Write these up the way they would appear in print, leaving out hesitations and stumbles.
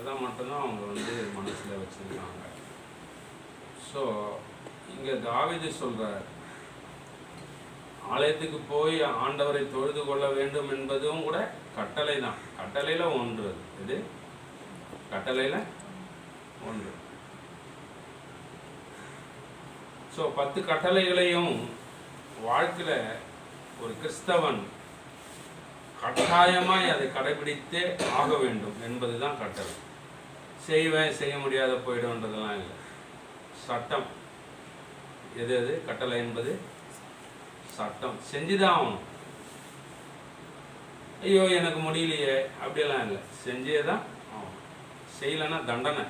அதை மட்டும்தான் அவங்க மனசில் வச்சுருக்காங்க. ஸோ இங்கே தாவீது சொல்கிறார், ஆலயத்துக்கு போய் ஆண்டவரை தொழுது கொள்ள வேண்டும் என்பதும் கூட கட்டளை தான். கட்டளையில் ஒன்று. அது இது கட்டளையில் ஒன்று. ஸோ 10 கட்டளைகளையும் வாழ்க்கையில் ஒரு கிறிஸ்தவன் கட்டாயமாய் அதை கடைபிடித்தே ஆக வேண்டும் என்பது தான் கட்டளை. செய்வேன் செய்ய முடியாத போய்டும்ன்றதெல்லாம் இல்லை. சட்டம் எது எது கட்டளை என்பது சட்டம், செஞ்சுதான் ஆகணும். ஐயோ எனக்கு முடியலையே அப்படியெல்லாம் இல்லை, செஞ்சே தான் ஆகணும். செய்யலைன்னா தண்டனை.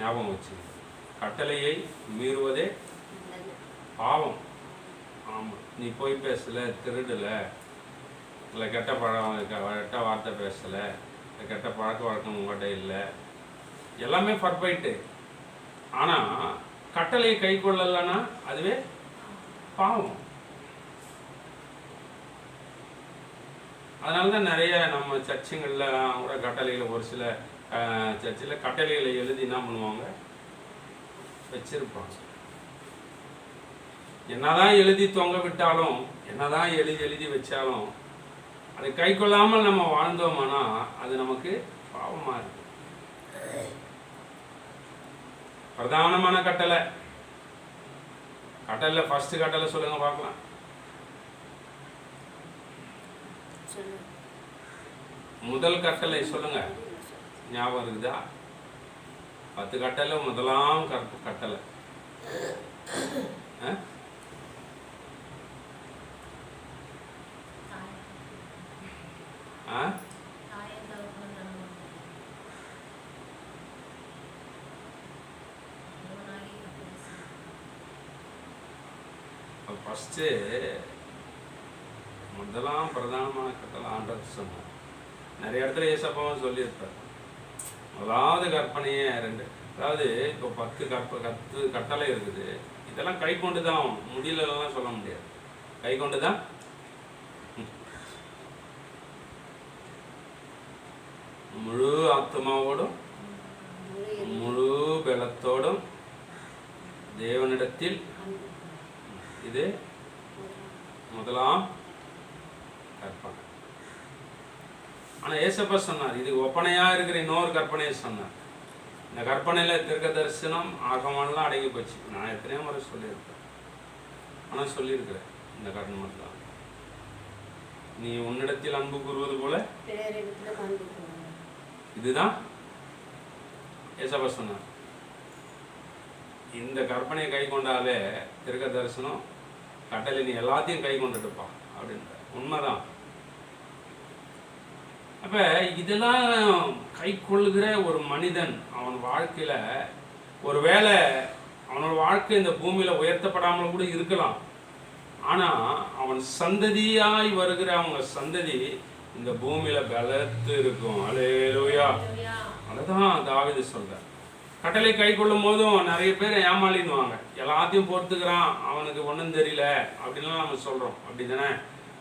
ஞாபகம் வச்சு, கட்டளையை மீறுவதே பாவம். ஆமாம், நீ போய் பேசலை, திருடலை, இல்லை கெட்ட வார்த்தை பேசலை, கெட்ட பழக்க வழக்கம் உங்கள்கிட்ட இல்லை, எல்லாமே பர்ஃபெக்ட்டு. ஆனால் கட்டளையை கை கொள்ளலைன்னா அதுவே பாவம். அதனால தான் நிறைய நம்ம சர்ச்சுங்களில் கூட கட்டளையில், ஒரு சில சர்ச்சில் கட்டளைகளை எழுதி என்ன பண்ணுவாங்க, வச்சிருப்பாங்க. என்னதான் எழுதி தொங்க விட்டாலும், என்னதான் எழுதி வச்சாலும், அதை கை கொள்ளாமல் நம்ம வாழ்ந்தோம்னா அது நமக்கு பாவமாக இருக்கு. பிரதானமான கட்டளை, கட்டளை ஃபர்ஸ்ட் கட்டளை சொல்லுங்க பார்க்கலாம். முதல் கட்டளை சொல்லுங்க, ஞாபகம் இருக்குதா? 10 கட்டளை முதலாம் கட்டளை. ஃபஸ்ட்டு முதலாம் பிரதானமான கட்டளை ஆண்டவர் சொன்னார். நிறைய இடத்துல ஏசப்பாவும் சொல்லியிருப்பார். முதலாவது கற்பனையே 2. அதாவது இப்போ 10 கட்டளை இருக்குது. இதெல்லாம் கை கொண்டு தான் முடியலலாம் சொல்ல முடியாது. கை கொண்டு தான் முழு ஆத்மாவோடும் முழு பலத்தோடும் தேவனிடத்தில், இது முதலாம் கற்பனை. ஆனால் ஏசப்பா சொன்னார், இது ஒப்பனையாக இருக்கிற இன்னொரு கற்பனையை சொன்னார். இந்த கற்பனையில் தீர்க்க தரிசனம் ஆகமெல்லாம் அடங்கி போச்சு. நான் எத்தனையோ முறை சொல்லியிருக்கேன், ஆனால் சொல்லியிருக்கிறேன் இந்த கற்பனை தான். நீ உன்னிடத்தில் அன்பு கூறுவது போல இதுதான் ஏசப்பா சொன்னார். இந்த கற்பனையை கை கொண்டாலே தீர்க்க தரிசனம் கட்டளை நீ எல்லாத்தையும் கை கொண்டுட்டுப்பான் அப்படின்ற உண்மைதான். அப்ப இதெல்லாம் கை கொள்ளுகிற ஒரு மனிதன் அவன் வாழ்க்கையில ஒருவேளை அவனோட வாழ்க்கை இந்த பூமியில உயர்த்தப்படாமல் கூட இருக்கலாம். ஆனா அவன் சந்ததியாய் வருகிற அவங்க சந்ததி இந்த பூமியில பலத்து இருக்கும். அல்லேலூயா. அதுதான் தாவீது சொல்றார். கட்டளை கை கொள்ளும் போதும் நிறைய பேர் ஏமாளின்னுவாங்க. எல்லாத்தையும் பொறுத்துக்கிறான், அவனுக்கு ஒன்றும் தெரியல அப்படின்லாம் நம்ம சொல்றோம். அப்படி தானே?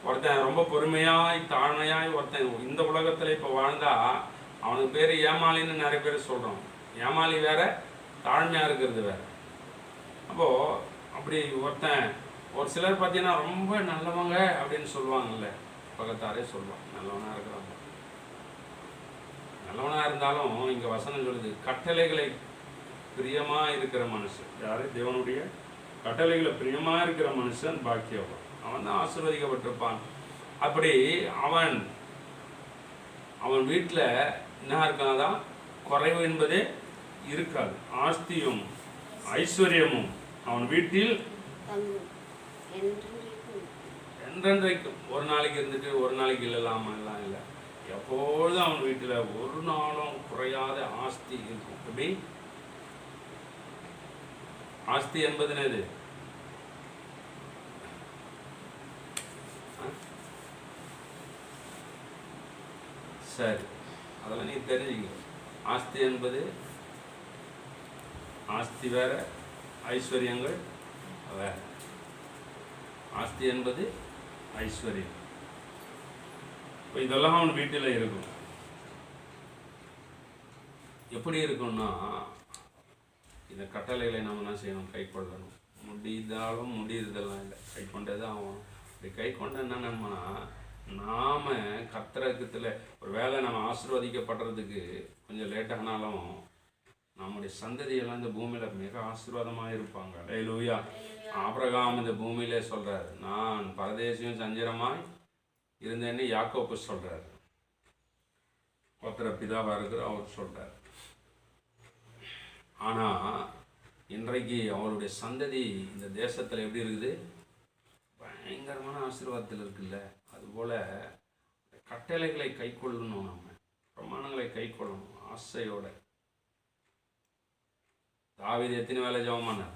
ஒருத்தன் ரொம்ப பொறுமையாய் தாழ்மையாய் ஒருத்தன் இந்த உலகத்துல இப்போ வாழ்ந்தா அவனுக்கு பேர் ஏமாளின்னு நிறைய பேர் சொல்றோம். ஏமாளி வேற, தாழ்மையா இருக்கிறது வேற. அப்போ அப்படி ஒருத்தன், ஒரு சிலர் பார்த்தீங்கன்னா ரொம்ப நல்லவங்க அப்படின்னு சொல்லுவாங்கல்ல, பக்கத்தாரே சொல்லுவாங்க நல்லவனா இருக்கிறாங்க. நல்லவனா இருந்தாலும் இங்க வசனம் சொல்லுது, கட்டளைகளை பிரியமா இருக்கிற மனுஷன் யாரு? தேவனுடைய கட்டளைகளை பிரியமா இருக்கிற மனுஷன் பாக்கியவான், அவன் தான் ஆசீர்வதிக்கப்பட்டிருப்பான். அப்படி அவன் வீட்டில் என்ன இருக்காதான், குறைவு என்பதே இருக்காது. ஆஸ்தியும் ஐஸ்வர்யமும் அவன் வீட்டில் என்றென்றைக்கும். ஒரு நாளைக்கு இருந்துட்டு ஒரு நாளைக்கு இல்லலாமா எல்லாம் இல்லை, எப்பொழுதும் அவன் வீட்டில் ஒரு நாளும் குறையாத ஆஸ்தி இருக்கும். எப்படி? ஆஸ்தி என்பது என்னது? சரி, அதெல்லாம் நீ தெரிஞ்சுங்க. ஆஸ்தி என்பது, ஆஸ்தி வேற, ஐஸ்வர்யங்கள் வேற. ஆஸ்தி என்பது ஐஸ்வர்யம். இப்போ இதெல்லாம் அவன் வீட்டில் இருக்கும். எப்படி இருக்கும்னா, இந்த கட்டளைகளை நம்ம என்ன செய்யணும்? கை கொள்ளணும். முடிந்தாலும் முடியறதெல்லாம் இல்லை, கை கொண்டது ஆகணும். இப்படி கை கொண்ட என்னன்னா, நாம கர்த்தரத்தில் ஒரு வேளை நம்ம ஆசீர்வதிக்கப்படுறதுக்கு கொஞ்சம் லேட்டானாலும் நம்முடைய சந்ததியெல்லாம் இந்த பூமியில் மிக ஆசீர்வாதமாக இருப்பாங்க. அல்லேலூயா. ஆபிரகாம் இந்த பூமியிலே சொல்கிறார், நான் பரதேசியும் சஞ்சரமாய் இருந்தேன்னு யாக்கோப்பு சொல்கிறார். ஒருத்தர பிதாவாக இருக்கிற அவர் சொல்கிறார். ஆனால் இன்றைக்கு அவருடைய சந்ததி இந்த தேசத்தில் எப்படி இருக்குது? பயங்கரமான ஆசீர்வாதத்தில் இருக்குல்ல. அதுபோல் கட்டளைகளை கை கொள்ளணும், நம்ம பிரமாணங்களை கை கொள்ளணும் ஆசையோட. தாவீது எத்தனை வேலை ஜெபம் பண்ணார்?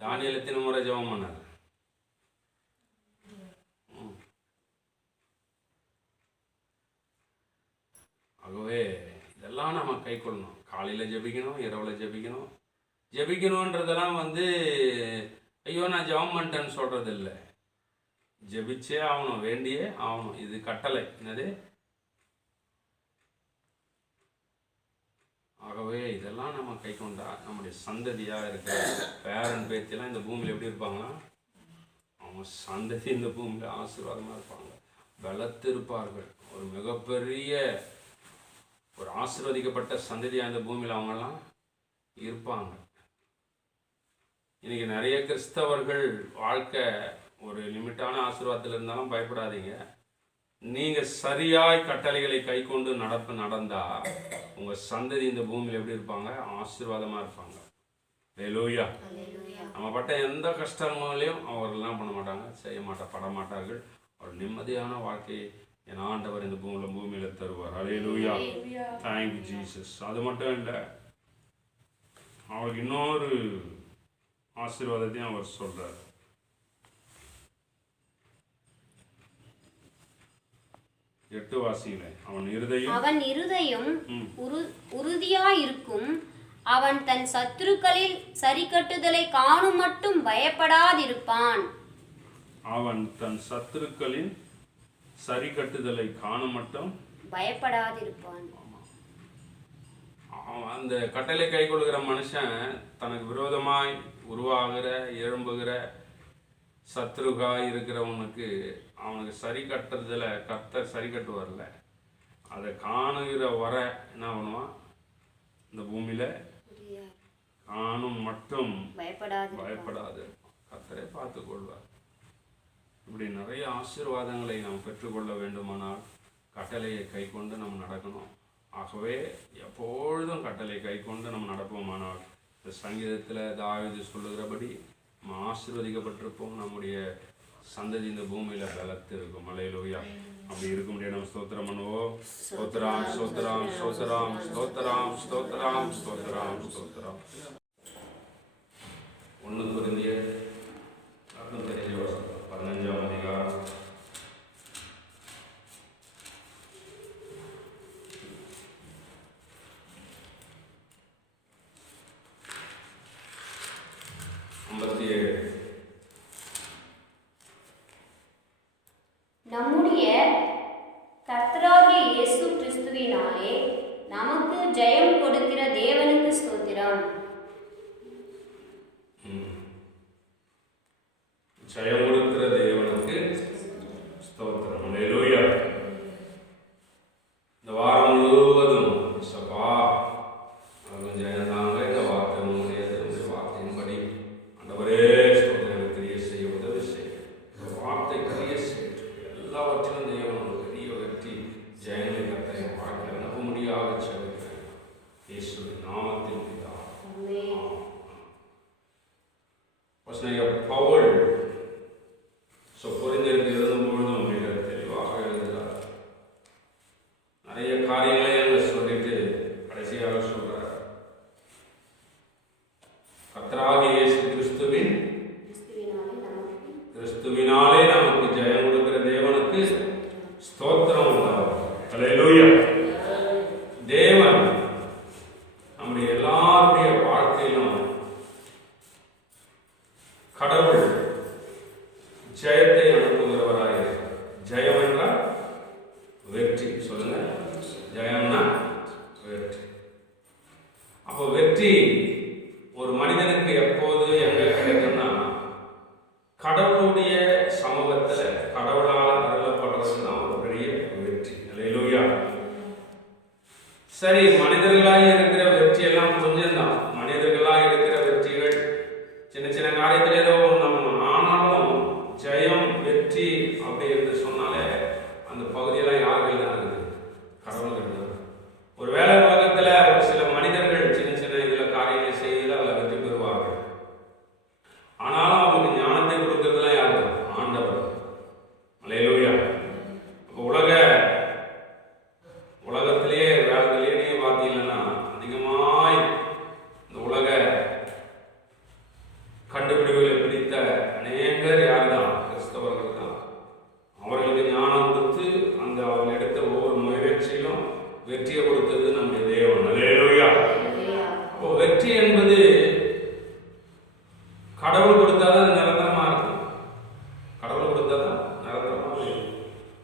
தானியேல் எத்தனை முறை ஜெபம் பண்ணார்? ஆகவே இதெல்லாம் நம்ம கை கொள்ளணும். காலையில் ஜெபிக்கணும், இரவில் ஜெபிக்கணும். ஜெபிக்கணுன்றதெல்லாம் ஐயோ நான் ஜெபம் பண்ணிட்டேன்னு சொல்கிறது இல்லை. ஜெபிச்சே ஆகணும், வேண்டியே ஆகணும். இது கட்டளை. என்னது? ஆகவே இதெல்லாம் நம்ம கை கொண்டா நம்முடைய சந்ததியாக இருக்கிற பேரன் பேத்தியெல்லாம் இந்த பூமியில் எப்படி இருப்பாங்கன்னா, அவங்க சந்ததி இந்த பூமியில் ஆசீர்வாதமாக இருப்பாங்க, பலத்து இருப்பார்கள். ஒரு மிகப்பெரிய ஒரு ஆசீர்வதிக்கப்பட்ட சந்ததியாக இந்த பூமியில் அவங்கெல்லாம் இருப்பாங்க. இன்னைக்கு நிறைய கிறிஸ்தவர்கள் வாழ்க்கை ஒரு லிமிட்டான ஆசீர்வாதத்தில் இருந்தாலும் பயப்படாதீங்க. நீங்கள் சரியாய் கட்டளைகளை கை கொண்டு நடந்தால் உங்கள் சந்ததி இந்த பூமியில் எப்படி இருப்பாங்க? ஆசீர்வாதமாக இருப்பாங்க. அல்லேலூயா. நம்ம பட்ட எந்த கஷ்டங்களையும் அவர்கள் என்ன பண்ண மாட்டாங்க? பட மாட்டார்கள். ஒரு நிம்மதியான வாழ்க்கையை என் ஆண்டவர் இந்த பூமியில் தருவார். அல்லேலூயா. Thank you Jesus. அது மட்டும் இல்லை, அவருக்கு இன்னொரு ஆசீர்வாதத்தையும் அவர் சொல்றார். 8 வாசிங்களே. அவன் இருதயம் உறுதியாயிருக்கும், அவன் தன் சத்துருக்களில் சரிக்கட்டுதலை காணும் மட்டும் பயப்படாதிருப்பான். அவன் தன் சத்துருக்களின் சரிக்கட்டுதலை காணும் மட்டும் பயப்படாதிருப்பான். அந்த கட்டளை கை கொள்கிற மனுஷன் தனக்கு விரோதமாய் உருவாகிற எழும்புகிற சத்ருகாய் இருக்கிறவனுக்கு அவனுக்கு சரி கட்டுறதுல கர்த்தர் சரி கட்டுவார்ல, அதை காணுகிற வர என்ன பண்ணுவான்? இந்த பூமியில காணும் மட்டும் பயப்படாது கர்த்தரை பார்த்து கொள்வார். இப்படி நிறைய ஆசீர்வாதங்களை நாம் பெற்றுக்கொள்ள வேண்டுமானால் கட்டளையை கை கொண்டு நம்ம நடக்கணும். ஆகவே எப்பொழுதும் கட்டளை கை கொண்டு நம்ம நடப்போமானால் இந்த சங்கீதத்தில் தாவீது சொல்லுகிறபடி நம்ம ஆசீர்வதிக்கப்பட்டிருப்போம். நம்முடைய சந்ததி இந்த பூமியில பலத்து இருக்கும். அல்லேலூயா. அப்படி இருக்க முடியாது. நம்ம ஸ்தோத்திரம் பண்ணுவோம். ஸ்தோத்திரம் ஸ்தோத்திரம் ஸ்தோத்திரம் ஸ்தோத்திரம் ஸ்தோத்திரம் ஸ்தோத்திரம் ஸ்தோத்திரம். 1 கொரிந்தியர் 15ஆம் அதிகாரம் 57. நம்முடைய கர்த்தராகிய இயேசு கிறிஸ்துவினாலே நமக்கு ஜெயம் கொடுக்கிற தேவனுக்கு ஸ்தோத்திரம். ஜெயம் கொடுக்கிற தேவனுக்கு ஸ்தோத்திரம். அல்லேலூயா. இந்த வாரம் முழுவதும் சபா அவர்கள் ஜெயந்தாங்க. இந்த வார்த்தை முடியாது. இந்த வார்த்தையின்படி ஆண்டவரே ஸ்தோத்திரம் கிரியை செய்ய உதவி செய்ய. இந்த வார்த்தை கிரியை செய்ய எல்லாவற்றிலும் தேவன் ஒரு பெரிய வெற்றி ஜெயங்களை கர்த்தரை வாழ்க்கை நம்ப முடியாத செலுத்துகிறேன். இயேசுவின் நாமத்தில் பிதாவே. பவுல் கொரிந்தியருக்கு எழுதும்பொழுதும் மிக தெளிவாக எழுதுகிறார். நிறைய காரியங்களை அங்க சொல்லிட்டு கடைசியாக சொல்றார், கர்த்தராகிய இயேசு கிறிஸ்துவினாலே நமக்கு ஜெயம் கொடுக்கிற தேவனுக்கு ஸ்தோத்திரம் உண்டாகும். அல்லேலூயா. தேவன் நம்முடைய எல்லாருடைய வாழ்க்கையிலும் கடவுள் ஜெயத்தை அனுப்புகிறவராக இருக்கிறார். ஜெயம் என்றால் வெற்றி. சொல்லுங்க, ஜெயம்னா வெற்றி. அப்போ வெற்றி ஒரு மனிதனுக்கு எப்போது எங்க கிடைக்கும்னா, கடவுளுடைய சமூகத்துல கடவுளால் அருளப்படுறதுதான் ஒரு பெரிய வெற்றி. அல்லேலூயா. சரி, மனிதர்களாக இருக்கிற வெற்றி எல்லாம் கொஞ்சம் தான். மனிதர்களாக இருக்கிற வெற்றிகள் சின்ன சின்ன காரியத்தில் ஏதோ நம்ம, ஆனாலும் ஜெயம் வெற்றி அப்படி என்று சொன்னாலே அந்த பகுதியெல்லாம் யார்கள் தான் இருக்குது? கடவுள் இருக்குது. ஒருவேளை உலகத்துல ஒரு சில மனிதர்கள் சின்ன சின்ன இதுல காரியங்களை செய்யல அதில் வெற்றி பெறுவார்கள். ஆனாலும் அவங்களுக்கு ஞானத்தை கொடுக்கறதுலாம் யாரு? ஆண்டவர். அல்லேலூயா. உலகத்திலேயே வேலையிலேயே நீங்க பார்த்தீங்கன்னா அதிகமாய் இந்த உலக கண்டுபிடிப்புகளை பிடித்த அநேகர் யார் தான்? கிறிஸ்தவர்கள் தான். அவர்களுக்கு ஞானம் கொடுத்து அந்த அவர்கள் எடுத்த ஒவ்வொரு முயற்சியிலும் வெற்றியை கொடுத்தது நம்முடைய தேவன். அல்லேலூயா. அப்போ வெற்றி என்பது கடவுள் கொடுத்தாதான் நிரந்தரமா இருக்கும். கடவுள் கொடுத்தாதான் நிரந்தரமா இருக்கும்.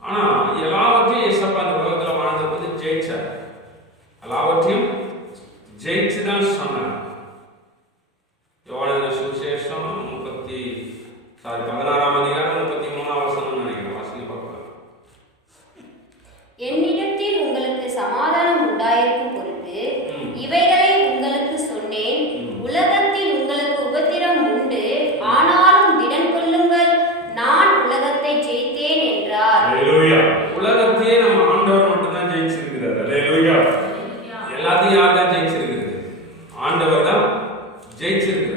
ஆனா எல்லாவற்றையும் இயேசப்பா அந்த உலகத்துல வாழ்ந்த போது ஜெயிச்சார். எல்லாவற்றையும் ஜெயிச்சுதான் சொன்னார். யோவான் சுவிசேஷம் 16ஆம் அதிகாரம் 33ஆம் வசனம் நினைக்கிறேன். வாசிங்க பார்க்கலாம். என்னிடத்தில் உங்களுக்கு சமாதானம் உண்டாயிருக்கும் பொருட்டு இவைகளை உங்களுக்கு சொன்னேன். உலகத்தில் உங்களுக்கு உபத்திரம் உண்டு, ஆனாலும் திடன் கொள்ளுங்கள், நான் உலகத்தை ஜெயித்தேன் என்றார். அல்லேலூயா. உலகத்தையே நம்ம ஆண்டவர் மட்டும் தான் ஜெயிச்சிருக்கிறார். அல்லேலூயா. எல்லாத்தையும் யார் தான் ஜெயிச்சிருக்கிறது? ஆண்டவர் தான் ஜெயிச்சிருக்கிறார்.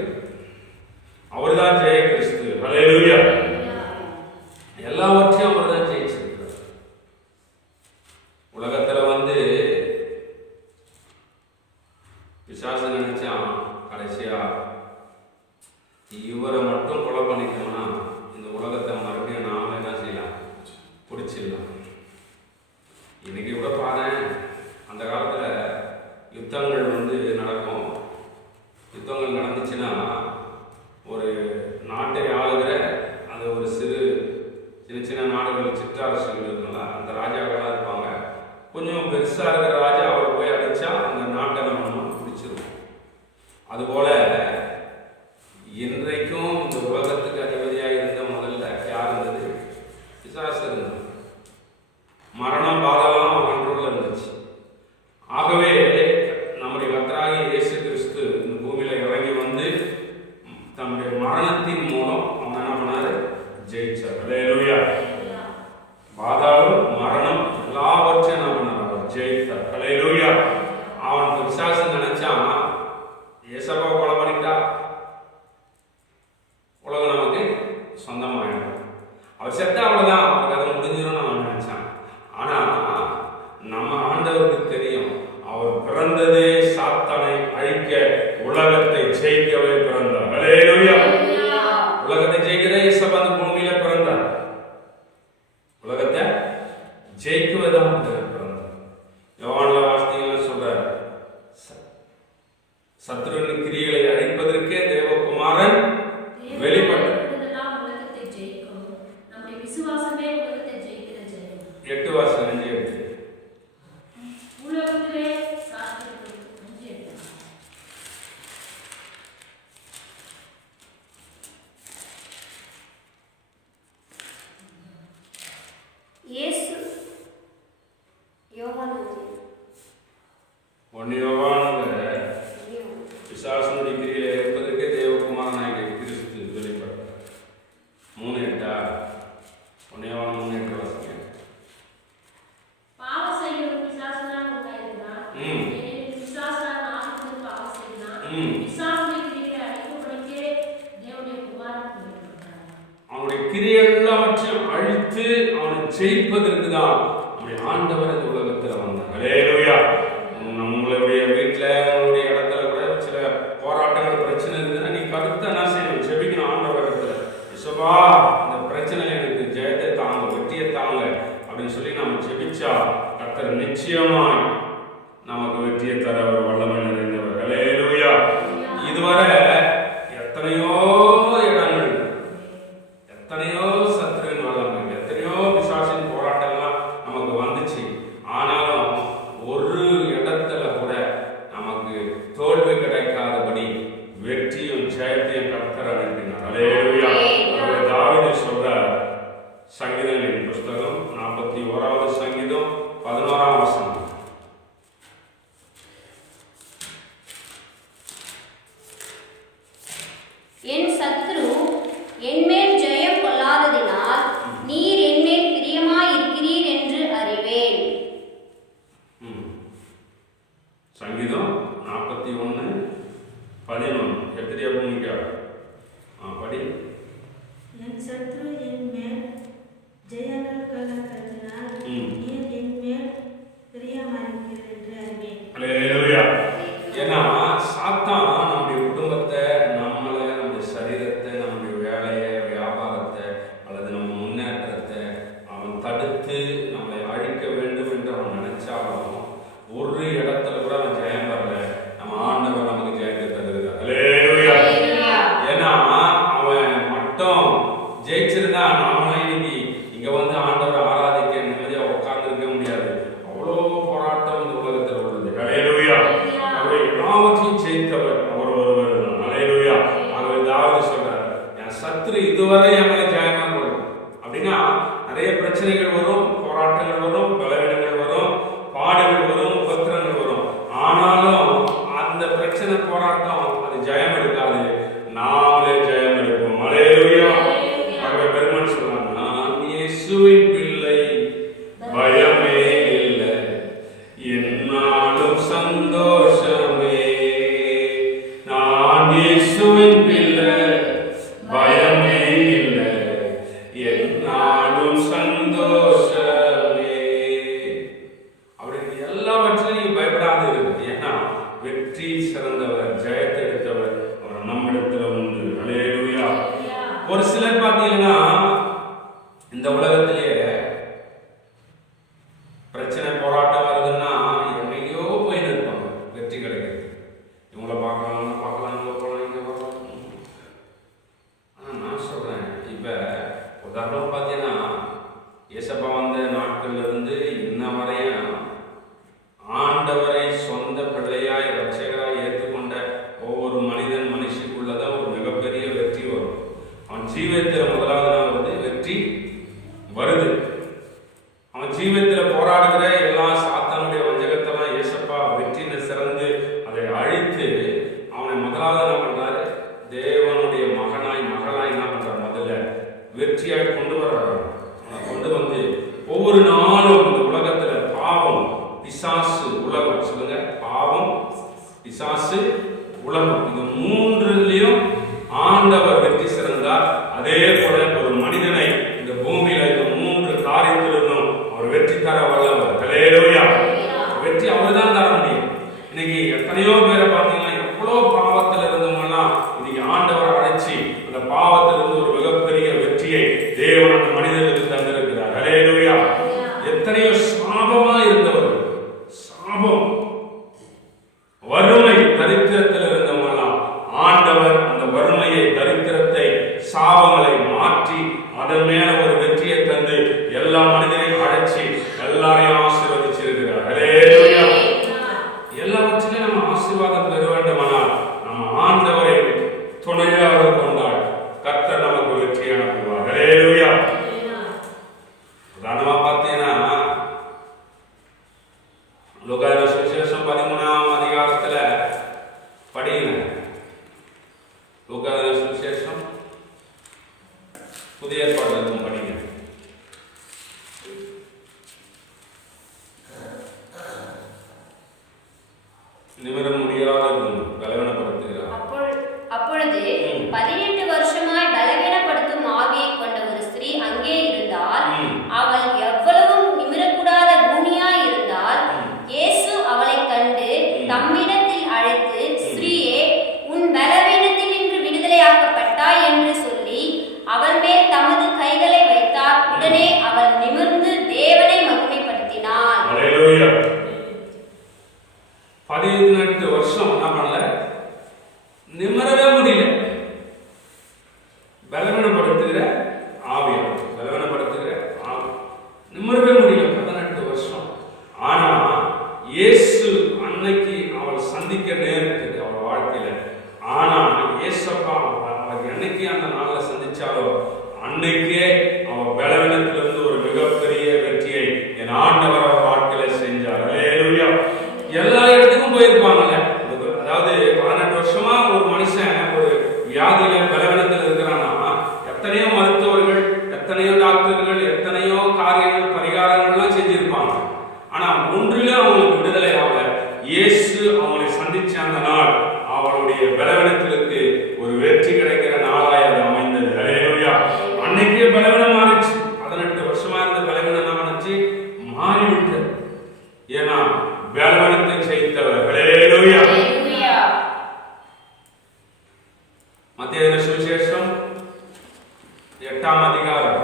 அவர் தான் ஜெய கிறிஸ்து. அல்லேலூயா. எல்லாவற்றையும் அவர் தான் ஜெயிச்சிருக்கிறார். உலகத்துல பிசாசு நினைச்சான் கடைசியா இவரை மட்டும் கொலை பண்ணிட்டோம்னா இந்த உலகத்தை மறுபடியும் நாம என்ன செய்யலாம்? பிடிச்சிடலாம். இன்னைக்கு கூட பாரு, அந்த காலத்துல யுத்தங்கள் நடக்கும். யுத்தங்கள் நடந்துச்சுன்னா ஒரு நாட்டை ஆளுகிற அந்த ஒரு சின்ன சின்ன நாடுகள், சிற்றரசுகள் இருக்குல்ல, அந்த ராஜாக்களாக இருப்பாங்க. கொஞ்சம் பெருசா இருக்கிற ராஜா அவரை போய் அடிச்சா அந்த நாட்டை நம்ம பிடிச்சிருவோம். அதுபோல இன்றைக்கும் இந்த உலகத்துக்கு அதிபதியாக இருந்த முதல்ல யார் இருந்தது? பிசாசு இருந்தது. மரணம் பாதகம் அவன் இருந்துச்சு. ஆகவே நம்முடைய கர்த்தராகிய இயேசு கிறிஸ்து இந்த பூமியில இறங்கி வந்து தன்னுடைய மரணத்தின் மூலம் அவன் என்ன பண்ணாரு? ஜெயிச்சார். அல்லேலூயா. பாதாளம், மரணம் எல்லாவற்றையும் என்ன பண்ணார்? அவர் ஜெயித்தார். அல்லேலூயா. அவன் பிசாசு நினைச்சான் ஏசப்பா கொலை பண்ணிட்டா உலகம் நமக்கு சொந்தமாயிடும், அவர் செத்தா அவ்வளவுதான், அவருக்கு அதை முடிஞ்சிடும் அவன் நினைச்சான். ஆனா நம்ம ஆண்டவருக்கு தெரியும், அவர் பிறந்ததே சாத்தானை அழிக்க, உலகத்தை ஜெயிக்கவே பிறந்தார். அல்லேலூயா. உலகத்தை ஜெயிக்கவே இயேசப்பா அந்த பூமியில பிறந்தார். உலகத்தை ஜெயிக்குவதான் பிறந்தார். யோவான்ல வாசித்தீங்கன்னா சொல்றார், சத்துருவின் கிரியைகளை அழிப்பதற்கே தேவகுமாரன் வெளிப்பட்டார். 8 வாசம் 5-8. இயேசு யோவான் பிசாசனுடைய கிரியை இருப்பதற்கே தேவகுமாரனாகிய கிறிஸ்து வெளிப்பட்டார். 3:8. 1 யோவான் 3:8 வாசிங்க. அவனுடைய கிரியை எல்லாவற்றையும் அழித்து அவனை ஜெயிப்பதற்கு தான் நம்முடைய ஆண்டவர் இந்த உலகத்தில் வந்தார். அல்லேலூயா. நம்மளுடைய வீட்டில், நம்மளுடைய இடத்துல கூட சில போராட்டங்கள், பிரச்சனை இருக்குதுன்னா நீ கருத்தை என்ன செய்யணும்? ஜெபிக்கணும் ஆண்டவர் இடத்துல. இயேசுவா, இந்த பிரச்சனையில் எனக்கு ஜெயத்தை தாங்க, வெற்றியை தாங்க அப்படின்னு சொல்லி நம்ம ஜெபிச்சா கர்த்தர் நிச்சயமாய் நமக்கு வெற்றியை தர அவர் வல்லமை நிறைந்தவர். அல்லேலூயா. இதுவரை எத்தனையோ இடங்கள் ஜீவியத்தில் முதலாவது நாள் வந்து வெற்றி வருது. அவன் ஜீவியத்தில் போராடுகிற எல்லா சாத்தானுடைய வஞ்சகத்தெல்லாம் ஏசப்பா வெற்றின்னு சிறந்து அதை அழித்து அவனை முதலாவது என்ன பண்றாரு, தேவனுடைய மகனாய் மகளாய் என்ன பண்றாரு, முதல்ல வெற்றியாய் கொண்டு வர்றாரு. அவனை கொண்டு வந்து ஒவ்வொரு நாளும் இந்த உலகத்துல பாவம் பிசாசு உலகம், சொல்லுங்க, பாவம் பிசாசு உலகம், இந்த மூன்றுலயும் ஆண்டவர் வெற்றி சிறந்தார். அதே போல ஒரு மனிதனை இந்த பூமியில இந்த மூன்று காரியத்திலிருந்தும் அவர் வெற்றி தர வல்லவர். ஹல்லேலூயா. வெற்றி அவர் தான் தர முடியும். இன்னைக்கு எத்தனையோ பேரை பார்த்தீங்கன்னா எவ்வளவு பாவத்தில் இருந்தவங்கலாம் இன்னைக்கு ஆண்டவர் அழைச்சி அந்த பாவத்திலிருந்து ஒரு மிகப்பெரிய வெற்றியை தேவன் அந்த மனிதனுக்கு தந்திருக்கிறார். ஹல்லேலூயா. எத்தனையோ சாபமா இருந்தவர், சாபம் வறுமை தரித்திரத்தில் இருந்தவங்கலாம் ஆண்டவர் அந்த வறுமையை தரித்திரத்தை சாபங்களை மாற்றி அதன் மேல ஒரு வெற்றியை தந்து எல்லா மனிதனையும் அழைச்சி எல்லாரையும் ஆசீர்வதிச்சிருக்கிறார். ஹல்லேலூயா. எல்லாவற்றிலும் நம்ம ஆசீர்வாதம் பெற வேண்டுமானால் நம்ம ஆண்டவரை துணையாக கொண்டால் கர்த்தர் நமக்கு வெற்றியை அனுப்புவார். ஹல்லேலூயா. உதாரணமா பார்த்தீங்கன்னா லூக்கா சுவிசேஷம் 13ஆம் அதிகாரத்துல படிங்க. லூக்கா சுவிசேஷம் புதிய ஏற்பாடுல இருக்கும், படிங்க. நிமிரம் முடியாத பலவீனப்படுத்துகிறார். அப்பொழுது 18 வருஷமாய் பலவீனப்படுத்தும் ஆவியை கொண்ட ஒரு ஸ்திரீ அங்கே இருந்தால், அவள் எவ்வளவும் நிமிரக்கூடாத கூனியாய் இருந்தால், இயேசு அவளை கண்டு தம்மிடத்தில் அழைத்து, ஸ்திரீயே, உன் பலவீனத்தினின்று விடுதலையாக்கப்பட்டாய் என்று சொல்லி அவள் மேல் தமது கைகளை வைத்தார். உடனே அவள் நிமிர்ந்து தேவனை மகிமைப்படுத்தினாள். ஹல்லேலூயா. 18 வருஷம் என்ன பண்ணல, நிமிரவே முடியல. பலவீனப்படுத்துகிற ஆவியா, பலவீனப்படுத்துகிற ஆவி, நிமிரவே முடியல 18 வருஷம். ஆனா இயேசு அன்னைக்கு அவள் சந்திக்க நேரிட்டது அவள் வாழ்க்கையில. ஆனா இயேசப்பா அவள் என்னைக்கு அந்த நாள்ல சந்திச்சாரோ அன்னைக்கே அவள் பலவீனத்திலிருந்து ஒரு மிகப்பெரிய வெற்றியை என் ஆண்டவர் அவள் வாழ்க்கையில செஞ்சார். ஹல்லேலூயா. எல்லா இடத்துக்கும் போயிருப்பாங்கல்ல. அதாவது 18 வருஷமா ஒரு மனுஷன் ஒரு வியாதியில பலவீனத்தில் இருக்கிறான்னா எத்தனையோ மருத்துவர்கள், எத்தனையோ டாக்டர்கள், எத்தனையோ காரியங்கள் பரிகாரங்கள்லாம் செஞ்சிருப்பாங்க. ஆனா ஒன்றிலே அவங்களுக்கு விடுதலை ஆகல. இயேசு அவங்களை சந்திச்ச அந்த நாள் அவளுடைய பலவீனத்திற்கு ஒரு வெற்றி கிடைக்கிற நாளாய் அது அமைந்தது. ஹல்லேலூயா. அன்னைக்கே பலவீனம் மாறிச்சு. 18 வருஷமா இருந்த பலவீனம் என்ன பண்ணுச்சு, மாறிவிட்டது. ஏன்னா பலவீனத்தை செய்தவர். ஹல்லேலூயா. மத்தேயு சுவிசேஷம் 8ஆம் அதிகாரம்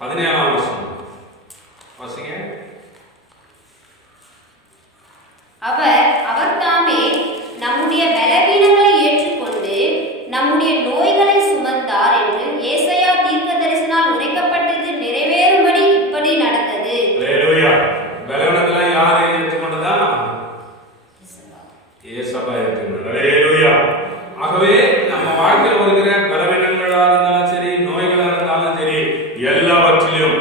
17ஆம் வசனம் வாசிங்க. அவர் தாமே நம்முடைய பலவீனங்களை ஏற்றுக்கொண்டு நம்முடைய நோய்களை சுமந்தார் என்று ஏசாயா தீர்க்கதரிசினால் உரைக்கப்பட்டது நிறைவேறும்படி இப்படி நடந்தது. ஹல்லேலூயா. பலவீனங்களை யார் ஏற்றுக்கொண்டதா? ஏசப்பா ஏற்றுக்கொண்டார். ஹல்லேலூயா. ஆகவே நம்ம வாழ்க்கையில் வருகிற பலவீனங்களா இருந்தாலும் சரி, நோய்களா இருந்தாலும் சரி, எல்லாவற்றிலும்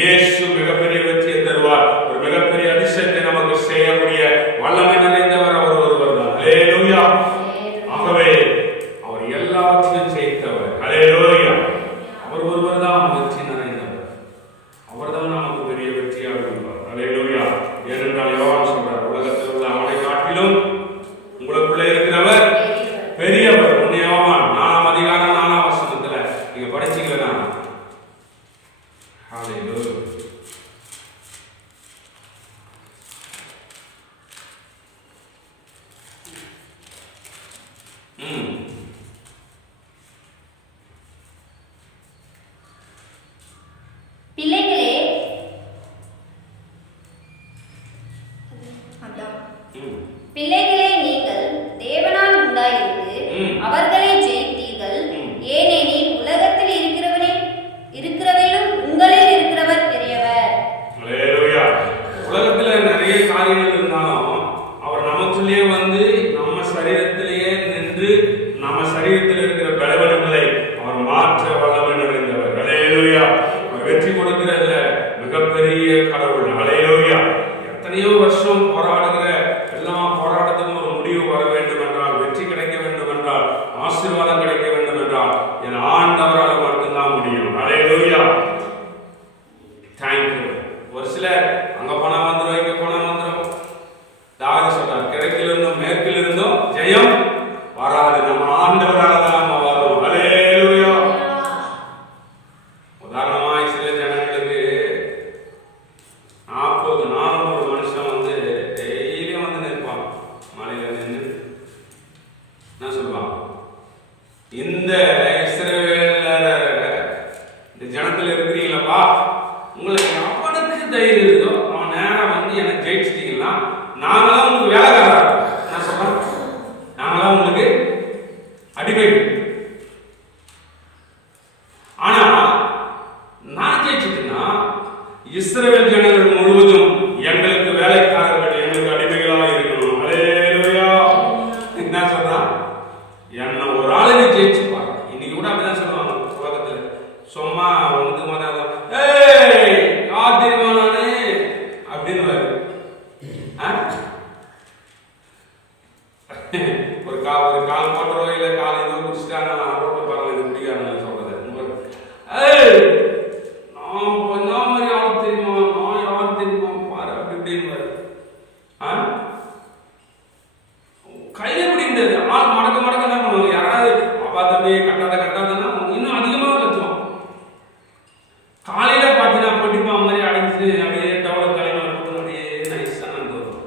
இயேசு மிகப்பெரிய வெற்றியை தருவார். ஒரு மிகப்பெரிய அதிசயத்தை நமக்கு செய்யக்கூடிய வல்லமை நிறைந்தவர் அவர் ஒருவர் தான். ஹல்லேலூயா. ஆகவே அவர் எல்லாவற்றையும் செய்தவர். ஹல்லேலூயா. அவர் ஒருவர் தான் வெற்றி நிறைந்தவர். அவர் தான் நமக்கு பெரிய வெற்றியாக இருப்பார். ஹல்லேலூயா. ஏனென்றால் யோவான் சொல்றார், உலகத்தில் உள்ள அவனை காட்டிலும் உங்களுக்குள்ளே இருக்கிறவர் பெரியவர். யோவான் 4ஆம் அதிகாரம் 4ஆம் வசனத்துல நீங்க படிச்சீங்களா? ஹல்லேலூயா. பிள்ளைகளே, பிள்ளைகளே, நீங்கள் தேவனால் உண்டாயிருந்து அவர்களை ஜெயித்தீர்கள். ஏனெனில் உலகத்தில் இருக்கிறவரிலும் உங்களில் இருக்கிறவர் பெரியவர். ஹல்லேலூயா. உலகத்துல நிறைய காரியங்கள் இருந்தாலும் அவர் நமக்குள்ளே வந்து நம்ம சரீரத்திலேயே நின்று நம்ம சரீரத்தில் இருக்கிற பலவீனங்களை அவர் மாற்ற வல்லவர் அப்படின்னு ஆண்டவரால் மட்டும்தான் முடியும். ஹல்லேலூயா. தேங்க்யூ. ஒரு சிலர் அங்க போனா வந்துடும், இங்க போனா வந்துடும். தாவீது சொல்றார், கிழக்கிலிருந்தும் மேற்கிலிருந்தும் ஜெயம் வராது, நம்ம ஆண்டவரால் தான் நம்ம வரும். ஹல்லேலூயா. உதாரணமாய் சில ஜனங்களுக்கு 40-400 மனுஷன் வந்து டெய்லியும் வந்து நிற்பான். மலையில நின்று என்ன சொல்லுவான், இந்த இந்த ஜனத்தில் இருக்கிறீங்களப்பா, உங்களுக்கு அவனுக்கு தைரியம் இருக்கோ அவன் நேரம் வந்து எனக்கு ஜெயிச்சிட்டீங்கன்னா நாங்களாம் உங்களுக்கு வேலைக்காரா. என்ன சொல்றேன், நாங்களாம் உங்களுக்கு அடிமை. ஆனா நான் ஜெயிச்சிட்டேன்னா இஸ்ரவேல் ஜனங்கள் முழுவதும் எங்களுக்கு வேலைக்காரர்கள், எங்களுக்கு அடிமைகளாக இருக்கணும். ஹல்லேலூயா. என்ன சொல்றான், என்ன ஒரு ஆளுங்க ஜெயிச்சுப்பா. இன்னைக்கு கூட அப்படிதான் சொல்லுவாங்க உலகத்துல. சும்மா வந்து யார் தெரியுமா நானு அப்படின்னு ஒரு கால் போட்டுறோ இல்ல கால் ஏதோ குடிச்சிட்டாங்க ரோட்ல பாருங்க, இது குடிக்காரங்க சொல்றது. நான் மாதிரி ஆள் தெரியுமா, நான் யார் தெரியுமா பாரு அப்படி இப்படின்னு கையில முடிந்தது. ஆள் மடக்க மடக்க என்ன பண்ணுவாங்க, யாராவது அப்பா தம்பி கட்டாதன்னா இன்னும் அதிகமாக கத்துவோம். காலையில பார்த்தீங்கன்னா பொட்டிப்பா மாதிரி அடைஞ்சு அப்படியே டவுல தலைமையில போட்டு அப்படியே நைஸா நடந்து வரும்.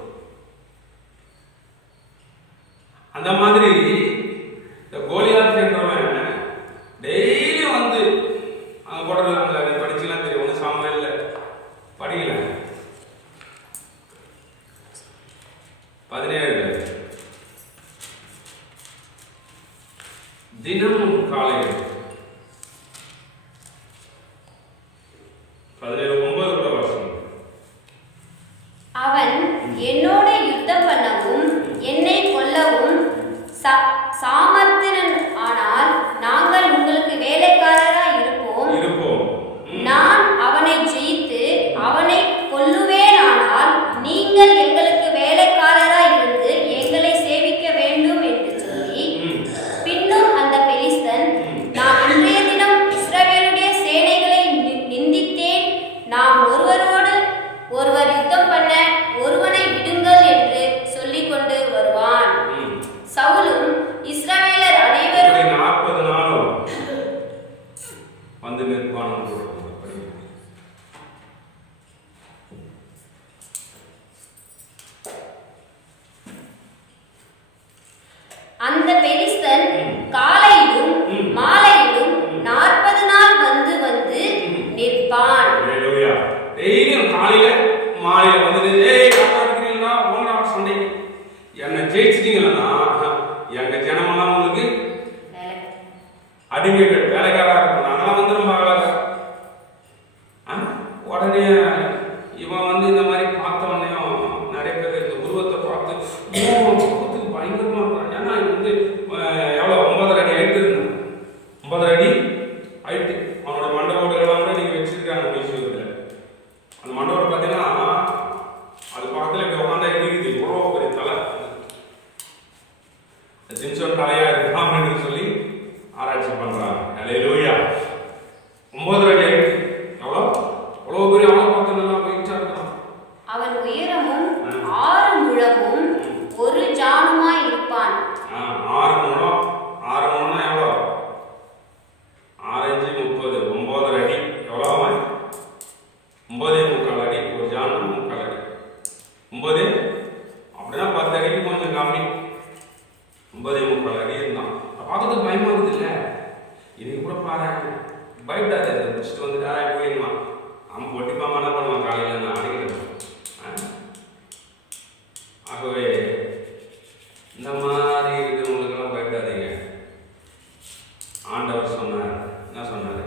அந்த மாதிரி இந்த கோலியாத் என்றவன் டெய்லியும் வந்து அங்க போடுறது. அங்க படிச்சுலாம் தெரியும், ஒன்றும் சாமுவேல்ல படிக்கல. 17 தினமும் காலையில் 17:9 கூட வாசிங்க. அவன் என்னோட யுத்தம் பண்ணவும் என்னை கொல்லவும் சாமர்த்தியன், ஆனால் நாங்கள் உங்களுக்கு வேலைக்காரராய் இருப்போம். நான் அவனை ஜெயித்து அவனை கொல்லுவேன், ஆனால் நீங்கள் எங்களுக்கு வேலைக்காரராய் இருந்து எங்களை சேவிக்க வேண்டும் என்று சொல்லி, பின்னும் அந்த பெலிஸ்தன், நான் இன்றைய தினம் இஸ்ரவேலுடைய சேனைகளை நிந்தித்தேன், நாம் ஒருவரோடு ஒருவர் யுத்தம் பண்ண ஒருவனை விடுங்கள் என்று சொல்லிக் கொண்டு வருவான். சவுலும் இஸ்ரவேலர் அனைவரும் 40 நாளும் வந்து நிற்பான். அந்த பெலிஸ்தன் காலையிலும் மாலையிலும் 40 நாள் வந்து வந்து நிற்பான். ஹல்லேலூயா. டெய்லியும் காலையில மாலையில வந்து இருக்கிறீங்களா போங்கடா சண்டை, என்ன ஜெயிச்சிட்டீங்கன்னா எங்க ஜனமெல்லாம் உங்களுக்கு அடிமைகள், வேலைக்காரா இருக்கும். நாங்களாம் வந்துடும் வேலைக்கார. உடனே இவன் வந்து இந்த மாதிரி பார்த்த உடனே நிறைய பேர் இந்த உருவத்தை பார்த்து உருவத்துக்கு பயங்கரமா இருக்கான். ஏன்னா இது வந்து எவ்வளோ 9.5 அடி ஹைட் இருந்தான். 9.5 அடி ஹைட்டு. அவனோட மண்டபோடுகள்லாம் கூட நீங்க வச்சிருக்காங்க மியூசியத்தில். அந்த மண்டபம் பார்த்தீங்கன்னா அது பக்கத்தில் இப்படி உட்காந்தா இருக்குது, இவ்வளோ பெரிய தலை, சிம்சோன் தலையா இருக்கான் அப்படின்னு சொல்லி ஆராய்ச்சி பண்றாங்க. ஹல்லேலூயா. 9.5 அடி ஹைட். எவ்வளோ பெரிய ஆளை பார்த்து நல்லா வெயிட்டா இருக்கான். அவன் உயரமும் 6 முழமும் 1 ஜானுமாய் இருப்பான். 6 முழம். 6 முழம்னா எவ்வளோ? 6 5 30, 9.5 அடி. எவ்வளோ? 9.25 அடி. ஒரு ஜான் 3/4 அடி. 9 அப்படின்னா 10 அடிக்கு கொஞ்சம் கம்மி. 9.25 அடி இருந்தான். பார்க்கறதுக்கு பயமா இருக்குது இல்லை? இன்னைக்கு கூட பாரு, பயப்படாது. அதை பிடிச்சிட்டு வந்துட்டா போயிடுமா. அவன் ஒட்டிப்பாம என்ன பண்ணுவான், காலையில் நான் அடிக்கிறது. ஆகவே இந்த மாதிரி இருக்கிறவங்களுக்கெல்லாம் பயப்படாதீங்க. ஆண்டவர் சொன்னார், என்ன சொன்னார்,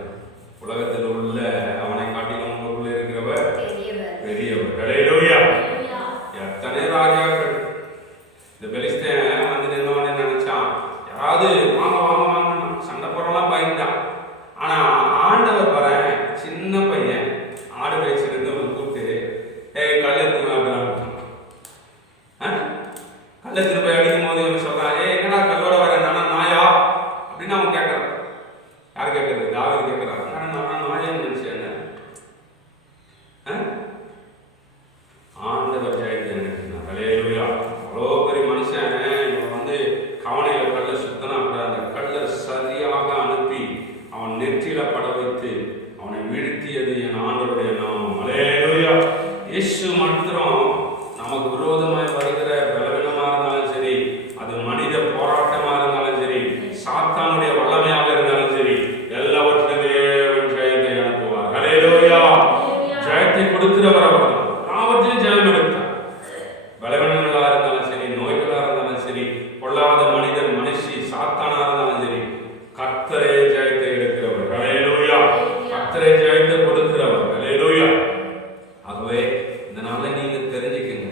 உலகத்தில் உள்ள அவனை காட்டிலும் உங்களுக்குள்ள இருக்கிறவர் பெரியவர். ஹல்லேலூயா. எத்தனை ராஜாக்கள் இந்த பெலிஸ்தன் வந்து நின்னவனே நினைச்சான், யாராவது வாங்க வாங்க வாங்க சண்டை போடலாம் பயந்தான். ஆனா ஆண்டவர் வர சின்ன பையன் ஆடு வச்சிருந்து கூப்பிட்டு கல்லெடுத்து கல்லெடுத்து போய் அடிக்கும் போது சொல்றான், என்னடா கல்லோட வர நானா நாயா அப்படின்னு அவன் கேட்கறான். யார் கேட்கறது? தாவீது கேட்கிறார். நான் ஏன் நினைச்சேன், ஆண்டவர் ஜெயத்தை நினைக்கிறார். ஹல்லேலூயா. அவ்வளோ பெரிய மனுஷன் இவன் வந்து கவனையில கல்ல சுத்தனா அந்த கல்லை சரியாக அனுப்பி அவன் நெற்றியில பட வைத்து அவனை வீழ்த்தியது என் ஆண்டவருடைய நாமம். ஹல்லேலூயா. இயேசு மாத்திரம் நமக்கு விரோதமாய் வருகிற பலவீனமா இருந்தாலும் சரி, அது மனித போராட்டமா இருந்தாலும் சரி, சாத்தானுடைய வல்லமையாக இருந்தாலும் சரி, எல்லாவற்றிலும் தேவன் ஜெயத்தை அனுப்புவார். ஹல்லேலூயா. ஜெயத்தை கொடுக்கிறவர் அவர். எல்லாவற்றிலும் ஜெயம் எடுத்தார். பலவீனங்களா இருந்தாலும் சரி, நோய்களா இருந்தாலும் சரி, பொல்லாத மனிதன் மனுஷி சாத்தானா இருந்தாலும் சரி, கர்த்தரே ஜெயத்தை எடுக்கிறவர். ஹல்லேலூயா. கர்த்தரே ஜெயத்தை கொடுக்கிறவர். ஹல்லேலூயா. ஆகவே இந்த நாளை நீங்க தெரிஞ்சுக்கங்க,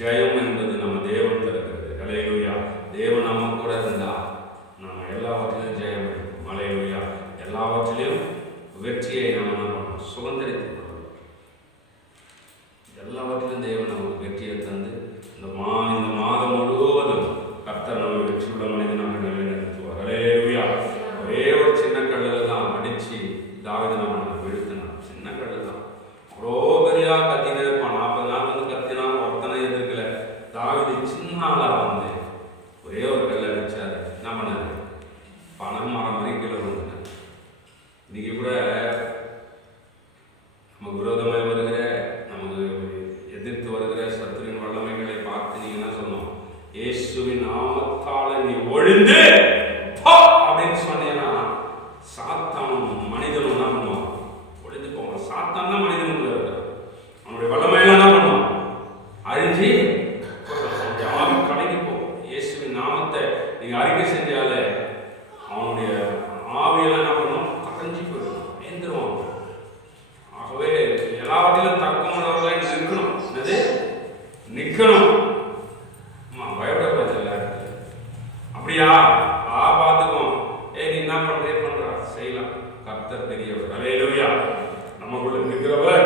ஜெயம் என்பது நம்ம தேவன் தருகிறது. ஹல்லேலூயா. தேவன் நம்ம கூட இருந்தா நம்ம எல்லாவற்றிலும் ஜெயம் எடுப்போம். ஹல்லேலூயா. எல்லாவற்றிலும் வெற்றியை நம்ம சுதந்திரித்துக் கொள்வோம். எல்லாவற்றிலும் தேவன் நமக்கு வெற்றியை தந்து இந்த மாதம் முழுவதும் கர்த்தர் நம்ம வெற்றியுள்ள மனிதனாக நிலைநிறுத்துவார். ஹல்லேலூயா. ஒரே ஒரு சின்ன கல்லில் தான் அடிச்சு தாவீது நம்ம வீழ்த்தினான். சின்ன கல்லு தான். அவ்வளோ பெரியா கத்தினே இருப்பான். 40 நாள் வந்து கத்தினா ஒருத்தனை எதிர்க்கல. தாவீது சின்ன ஆளா வந்து ஒரே ஒரு கல்லை அடிச்சாரு. என்ன பண்ணாரு? பணம் மரம் மாதிரி கீழே வந்துட்டார். இன்னைக்கு கூட நமக்கு விரோதமாய் வருகிற, நமக்கு எதிர்த்து வருகிற சத்துருவின் வல்லமைகளை பார்த்து நீங்க என்ன சொல்லணும்? இயேசுவின் நாமத்தால நீ ஒழிந்து போ அப்படின்னு சொன்னீங்கன்னா சாத்தானும் மனிதனும் என்ன பண்ணுவான்? ஒழிந்து போவான். சாத்தான் தான் மனிதனுக்குள்ள இருக்கிறான். அவனுடைய வல்லமையெல்லாம் என்ன பண்ணுவான்? அழிஞ்சு ஆவி கடைக்கு போகும். இயேசுவின் நாமத்தை நீங்க அறிக்கை செஞ்சாலே அவனுடைய ஆவியெல்லாம் என்ன பண்ணும்? கடைஞ்சி போயிடும், ஏந்துருவான். ஆகவே எல்லாவற்றிலும் தர்க்கமுள்ளவர்களாக நிற்கணும். என்னது? நிற்கணும். பயப்படக்கூடாது. எல்லாருக்கும் அப்படியா? பார்த்துக்கோம். நீ என்ன பண்றா செய்யலாம். கர்த்தர் பெரியவர். ஹல்லேலூயா. நமக்குள்ள இருக்கிறவர்